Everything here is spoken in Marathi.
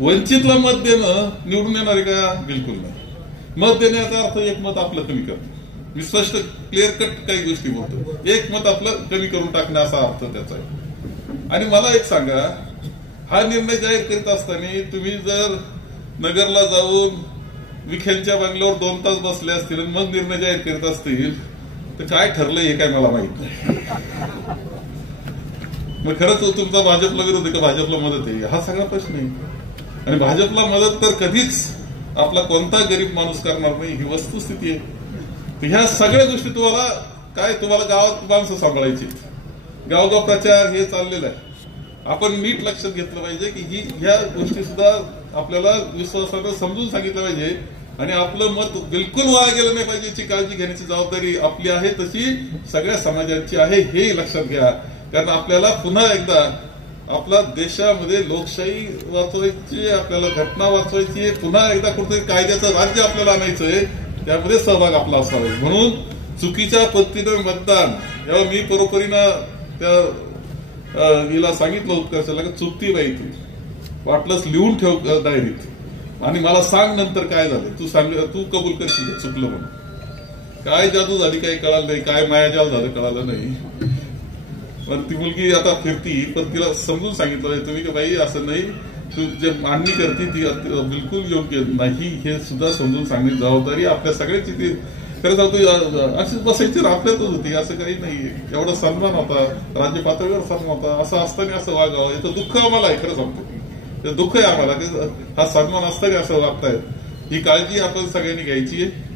वंचितला मत देणं निवडून येणार आहे का? बिलकुल नाही. मत देण्याचा अर्थ एक मत आपलं कमी करणं. मी स्पष्ट क्लिअर कट काही गोष्टी बोलतो. एक मत आपलं कमी करून टाकणं असा अर्थ त्याचा आहे. आणि मला एक सांगा, हा निर्णय जाहीर करीत असताना तुम्ही जर नगरला जाऊन विखेंच्या बंगल्यावर 2 तास बसले असतील आणि मग निर्णय जाहीर करीत असतील तर काय ठरलंय हे काय मला माहित नाही. मग खरंच तुमचा भाजपला विरोध आहे का भाजपला मदत आहे हा सगळा प्रश्न आहे. आणि भाजपला मदत तर कधीच आपला कोणता गरीब माणूस करणार नाही ही वस्तुस्थिती आहे. ह्या सगळ्या गोष्टी तुम्हाला गावात माणसं सांभाळायची, गावगाव प्रचार हे चाललेलं आहे. आपण नीट लक्षात घेतलं पाहिजे की ह्या गोष्टी सुद्धा आपल्याला विश्वासानं समजून सांगितलं पाहिजे. आणि आपलं मत बिलकुल वाया गेलं नाही पाहिजे याची काळजी घेण्याची जबाबदारी आपली आहे, तशी सगळ्या समाजाची आहे हे लक्षात घ्या. कारण आपल्याला पुन्हा एकदा आपला देशामध्ये लोकशाही वाचवायची, आपल्याला घटना वाचवायची आहे, पुन्हा एकदा कुठेतरी कायद्याचं राज्य आपल्याला आणायचं आहे, त्यामध्ये सहभाग आपला असावा. म्हणून चुकीच्या पद्धतीनं मतदान, जेव्हा मी परोपरीनं त्या हिला सांगितलं उत्कर्षाला की चुकती बाई तू वाटलंच लिहून ठेव डायरीत आणि मला सांग नंतर काय झालं, तू कबूल करशील चुकलं म्हणून. काय जादू झाली काही कळालं नाही, काय मायाजाल झालं कळालं नाही. पण ती मुलगी आता फिरती, पण तिला समजून सांगितलं पाहिजे तुम्ही की बाई असं नाही, तू जे मांडणी करते ती बिलकुल योग्य नाही हे सुद्धा समजून सांगण्याची जबाबदारी आपल्या सगळ्यांची. ती खरं सांगतो अशीच बसायची आपल्यातच होती, असं काही नाही. एवढा सन्मान होता, राज्य पातळीवर सन्मान होता, असं असताना असं वागावं याचं दुःख आम्हाला आहे. खरं सांगतो ते दुःख आहे आम्हाला की हा सन्मान असताना असं वागतायत. ही काळजी आपण सगळ्यांनी घ्यायची आहे.